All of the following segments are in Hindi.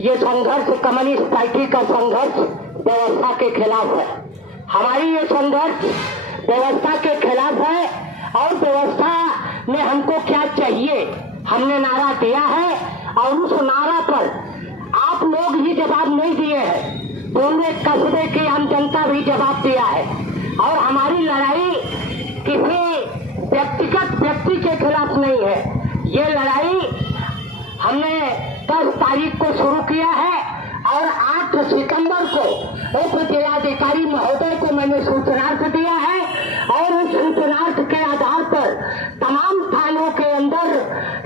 ये संघर्ष कम्युनिस्ट पार्टी का संघर्ष व्यवस्था के खिलाफ है। हमारी ये संघर्ष व्यवस्था के खिलाफ है और व्यवस्था में हमको क्या चाहिए हमने नारा दिया है और उस नारा पर आप लोग ही जवाब नहीं दिए हैं, पूरे कस्बे की आम जनता भी जवाब दिया है। और हमारी लड़ाई किसी व्यक्ति के खिलाफ नहीं है। ये लड़ाई हमने 10 तारीख को शुरू किया है और 8 सितंबर को उप जिलाधिकारी महोदय को मैंने सूचनार्थ दिया है और उस सूचनार्थ के आधार पर तमाम थानों के अंदर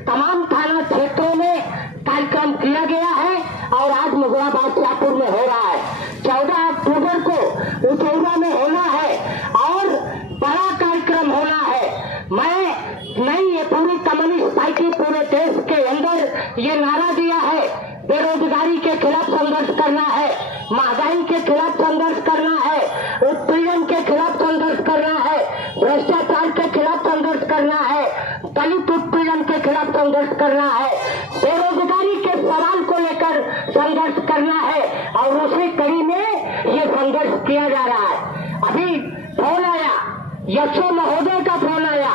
तमाम थाना क्षेत्रों में कार्यक्रम किया गया है और आज मुगलाबाद शाहपुर में हो रहा है। 14 अक्टूबर को उचौरा में होना है और बड़ा कार्यक्रम होना है। मैं नहीं, ये पूरी कम्युनिस्ट पार्टी पूरे देश के अंदर ये नारा दिया है, बेरोजगारी के खिलाफ संघर्ष करना है, महंगाई के खिलाफ संघर्ष करना है, उत्पीड़न के खिलाफ संघर्ष करना है, भ्रष्टाचार के खिलाफ संघर्ष करना है, दलित उत्पीड़न के खिलाफ संघर्ष करना है, बेरोजगारी के सवाल को लेकर संघर्ष करना है और उसी कड़ी में ये संघर्ष किया जा रहा है। अभी फोन आया, यशो महोदय का फोन आया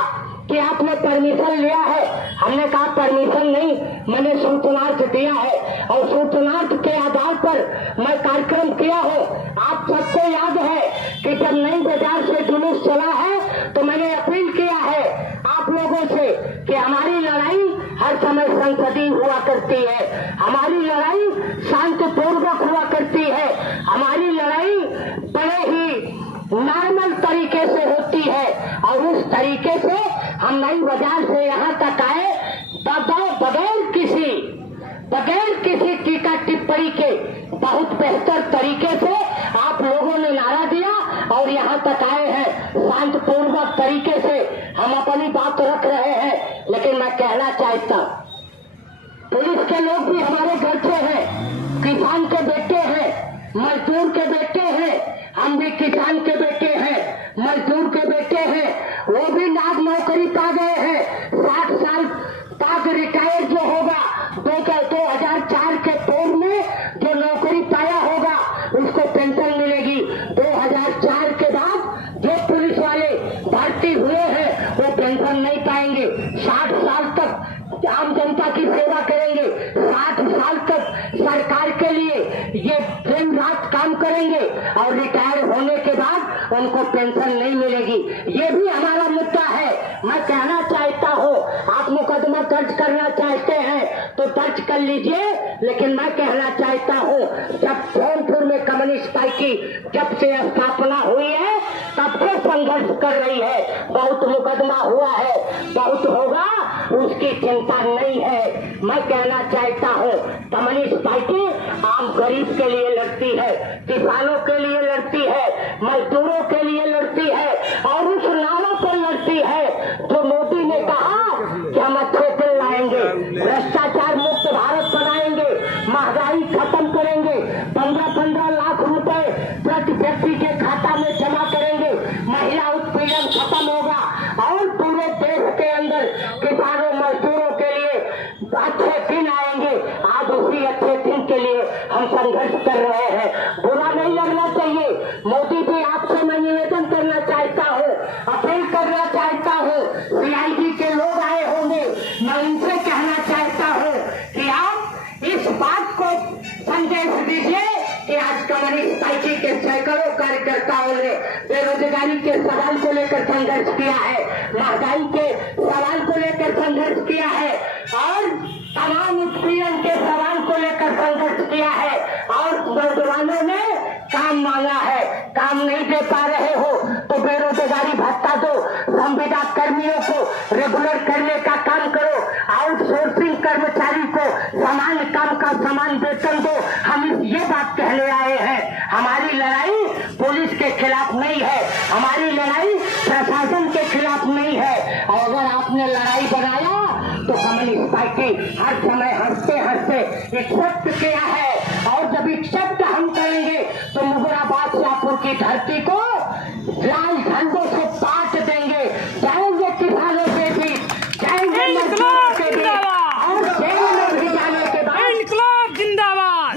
कि आपने परमिशन लिया है। हमने कहा परमिशन नहीं, मैंने सूचनार्थ दिया है और सूचनार्थ के आधार पर मैं कार्यक्रम किया हूँ। आप सबको याद है कि जब नई बाजार से जुलूस चला है तो मैंने अपील किया है आप लोगों से कि हमारी लड़ाई हर समय संसदीय हुआ करती है, हमारी लड़ाई शांतिपूर्वक हुआ करती है, हमारी लड़ाई बड़े ही नॉर्मल तरीके से होती है और उस तरीके से हम नई बाजार से यहाँ तक आए बगैर किसी टीका टिप्पणी के बहुत बेहतर तरीके से आप लोगों ने नारा दिया और यहाँ तक आए हैं। शांतिपूर्वक तरीके से हम अपनी बात रख रहे हैं। लेकिन मैं कहना चाहता पुलिस के लोग भी हमारे घर से हैं, किसान के बेटे हैं, मजदूर के बेटे हैं, हम भी किसान के बेटे हैं, मजदूर के बेटे हैं, वो भी नाग नौकरी पा गए हैं। 60 साल बाद रिटायर जो होगा 2004 के पूर्व में जो नौकरी पाया होगा उसको पेंशन मिलेगी। 2004 के बाद जो पुलिस वाले भर्ती हुए हैं वो पेंशन नहीं पाएंगे। 60 साल तक आम जनता की सेवा करेंगे, 60 साल तक सरकार के लिए ये दिन रात काम करेंगे और रिटायर होने के बाद उनको पेंशन नहीं मिलेगी। ये भी हमारा मुद्दा है। मैं कहना चाहता हूँ आप मुकदमा दर्ज करना चाहते हैं तो दर्ज कर लीजिए, लेकिन मैं कहना चाहता हूँ जब जौनपुर में कम्युनिस्ट पार्टी जब से स्थापना हुई है तब से संघर्ष कर रही है। बहुत मुकदमा हुआ है, बहुत होगा, उसकी चिंता नहीं है। मैं कहना चाहता हूँ कम्युनिस्ट पार्टी आम गरीब के लिए लड़ती है, किसानों के लिए लड़ती है, मजदूरों के लिए लड़ती है और उस नारों पर लड़ती है जो मोदी ने कहा कि हम अच्छे दिन लाएंगे, भ्रष्टाचार मुक्त भारत बनाएंगे, महंगाई खत्म करेंगे, 15-15 लाख रुपए प्रति व्यक्ति के खाता में जमा करेंगे, महिला उत्पीड़न खत्म होगा और पूरे देश के अंदर किसानों मजदूरों के लिए अच्छे दिन आएंगे। आज उसी अच्छे दिन के लिए हम संघर्ष कर रहे हैं। बुरा नहीं लगना चाहिए। मोदी जी आपसे मैं निवेदन करना चाहता हूँ, अपील करना चाहता हूँ, CID के लोग आए होंगे, मैं उनसे कहना चाहता हूँ कि आप इस बात को संदेश दीजिए कि आज कम्युनिस्ट पार्टी के सैकड़ों कार्यकर्ताओं ने बेरोजगारी के सवाल को लेकर संघर्ष किया है, महंगाई के सवाल को लेकर संघर्ष किया है और तमाम उत्पीड़न के सवाल को लेकर संघर्ष किया है और नौजवानों ने काम मांगा है। काम नहीं दे पा रहे हो तो बेरोजगारी भत्ता दो, संविदा कर्मियों को रेगुलर करने का काम करो, आउटसोर्सिंग कर्मचारी को समान काम का समान वेतन दो। हम ये बात कहने आए हैं। हमारी लड़ाई पुलिस के खिलाफ नहीं है, हमारी लड़ाई प्रशासन के खिलाफ नहीं है। और अगर आपने लड़ाई बनाया तो कम्युनिस्ट पार्टी हर समय हंसते हंसते एक्सेप्ट किया है और जब एक्सेप्ट हम करेंगे तो मुगलाबाद शाहपुर की धरती को लाल झंडों से पाट देंगे, जाएंगे किसानों के बीच, जाएंगे मजदूरों के बीच और जेल में भी जाने के बाद इंकलाब जिंदाबाद।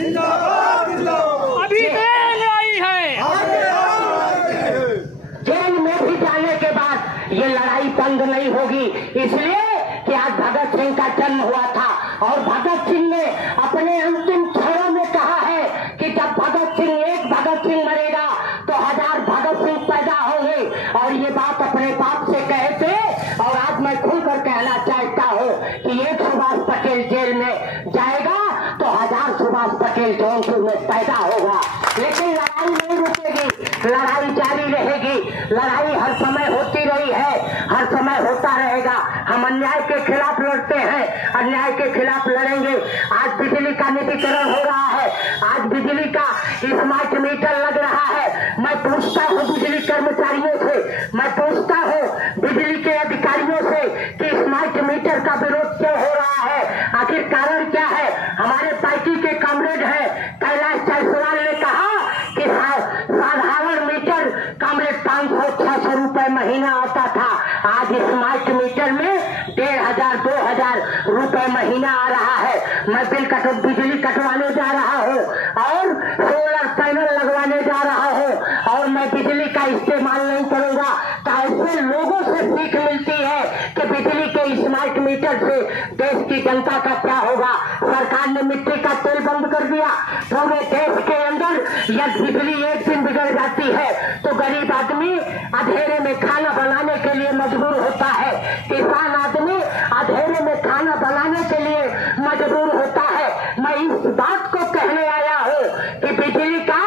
भगत सिंह ने अपने अंतिम क्षणों में कहा है कि जब एक भगत सिंह मरेगा तो 1000 भगत सिंह पैदा होंगे, और ये बात अपने बाप से कहे थे। और आज मैं खुलकर कहना चाहता हूँ कि एक सुभाष पटेल जेल में जाएगा तो 1000 सुभाष पटेल जौनपुर में पैदा होगा। लेकिन लड़ाई नहीं रुकेगी, लड़ाई जारी रहेगी। लड़ाई हर समय होती रही है, हर समय होता रहेगा। हम अन्याय के खिलाफ लड़ते हैं, अन्याय के खिलाफ लड़ेंगे। आज बिजली का निजीकरण हो रहा है, आज बिजली का स्मार्ट मीटर लग रहा है। मैं पूछता हूँ बिजली कर्मचारियों से, मैं पूछता हूँ बिजली के अधिकारियों से कि स्मार्ट मीटर का विरोध क्यों हो रहा है, आखिर कारण क्या है। हमारे पार्टी के कॉमरेड है कैलाश जायसवाल ने कहा कि साधारण मीटर कॉमरेड 500-600 रुपए महीना आता था, आज स्मार्ट मीटर में 1500-2000 रुपए महीना आ रहा है। मैं बिजली कटवाने जा रहा हूँ और सोलर पैनल लगवाने जा रहा हूँ और मैं बिजली का इस्तेमाल नहीं करूंगा। तो ऐसे लोगों से सीख मिलती है कि बिजली के स्मार्ट मीटर से देश की जनता का क्या होगा। सरकार ने मिट्टी का तेल बंद कर दिया पूरे देश के अंदर। यदि बिजली एक दिन बिगड़ जाती है तो गरीब आदमी अंधेरे में खाना बनाने के लिए मजबूर होता है, किसान आदमी अंधेरे में खाना बनाने के लिए मजबूर होता है। मैं इस बात को कहने आया हूँ कि बिजली का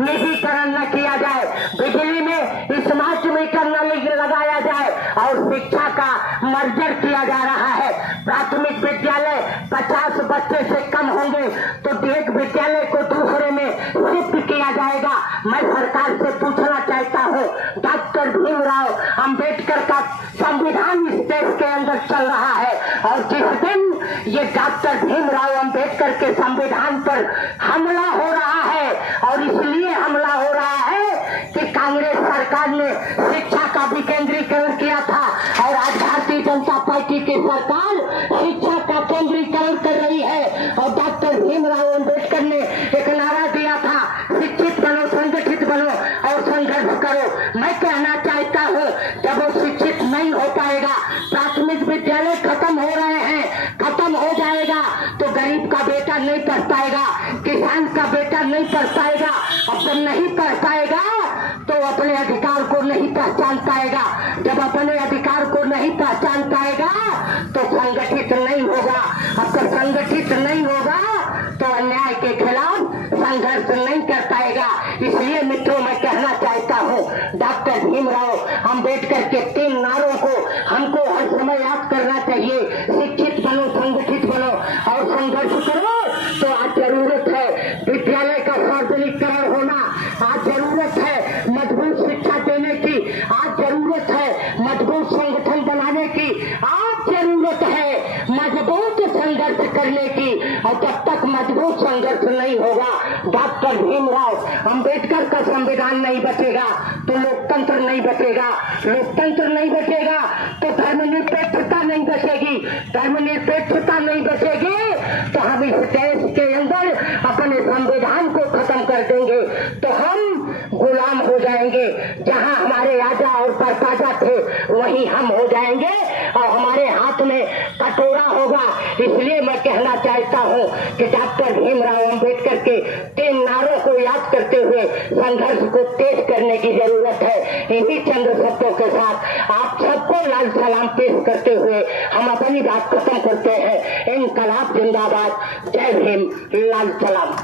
निजीकरण न किया जाए, बिजली में स्मार्ट मीटर न लगाया जाए और शिक्षा का मर्जर किया जा रहा है। प्राथमिक विद्यालय 50 बच्चे से कम होंगे तो एक विद्यालय को दूसरे में शिफ्ट किया जाएगा। मैं सरकार से पूछना चाहता हूँ, डॉक्टर भीमराव अंबेडकर का संविधान इस देश के अंदर चल रहा है और जिस दिन ये डॉक्टर भीमराव अंबेडकर के संविधान पर हमला हो रहा है, और इसलिए हमला हो रहा है कि कांग्रेस सरकार ने शिक्षा का विकेंद्रीकरण किया था और आज भारतीय जनता पार्टी की सरकार शिक्षा का केंद्रीकरण कर रही है। और डॉक्टर भीमराव अंबेडकर ने एक नारा दिया था, शिक्षित बनो, संगठित बनो और संघर्ष करो। मैं कहना चाहता हूँ जब वो शिक्षित नहीं हो पाएगा, प्राथमिक विद्यालय खत्म हो रहे हैं, खत्म हो जाएगा तो गरीब का बेटा नहीं पढ़ पाएगा, किसान का बेटा नहीं पढ़ पाएगा। अब जब नहीं पढ़ पाएगा तो अपने अधिकार को नहीं पहचान पाएगा, जब अपने अधिकार को नहीं पहचान पाएगा तो संगठित नहीं होगा। अब जब संगठित नहीं होगा तो अन्याय के खिलाफ संघर्ष नहीं कर पाएगा। इसलिए मित्रों मैं कहना चाहता हूँ डॉक्टर भीमराव अंबेडकर के 3 नारों को हमको हर समय याद करना चाहिए। शिक्षित बनो, संगठित बनो और संघर्ष करो। तो आज जरूरत है विद्यालय का सार्वजनिकरण होना, आज जरूरत है मजबूत शिक्षा देने की, आज जरूरत है मजबूत संगठन बनाने की, आज जरूरत है मजबूत संघर्ष करने की। और जब तक मजबूत संघर्ष नहीं होगा, डॉक्टर भीमराव अंबेडकर का संविधान नहीं बचेगा तो लोकतंत्र नहीं बचेगा, लोकतंत्र नहीं बचेगा तो धर्मनिरपेक्षता नहीं बचेगी, धर्मनिरपेक्षता नहीं बचेगी तो हम इस देश के अंदर अपने संविधान को खत्म कर देंगे, तो हम गुलाम हो जाएंगे। जहां हमारे राजा और परताजा थे वहीं हम हो जाएंगे और हमारे हाथ में कटोरा होगा। इसलिए मैं कहना चाहता हूं कि डॉक्टर भीमराव अंबेडकर के 3 नारों को याद करते हुए संघर्ष को तेज करने की जरूरत है। इन्हीं चंद शब्दों के साथ आप सबको लाल सलाम पेश करते हुए हम अपनी बात खत्म करते हैं। इनकलाब जिंदाबाद, जय भीम, लाल सलाम।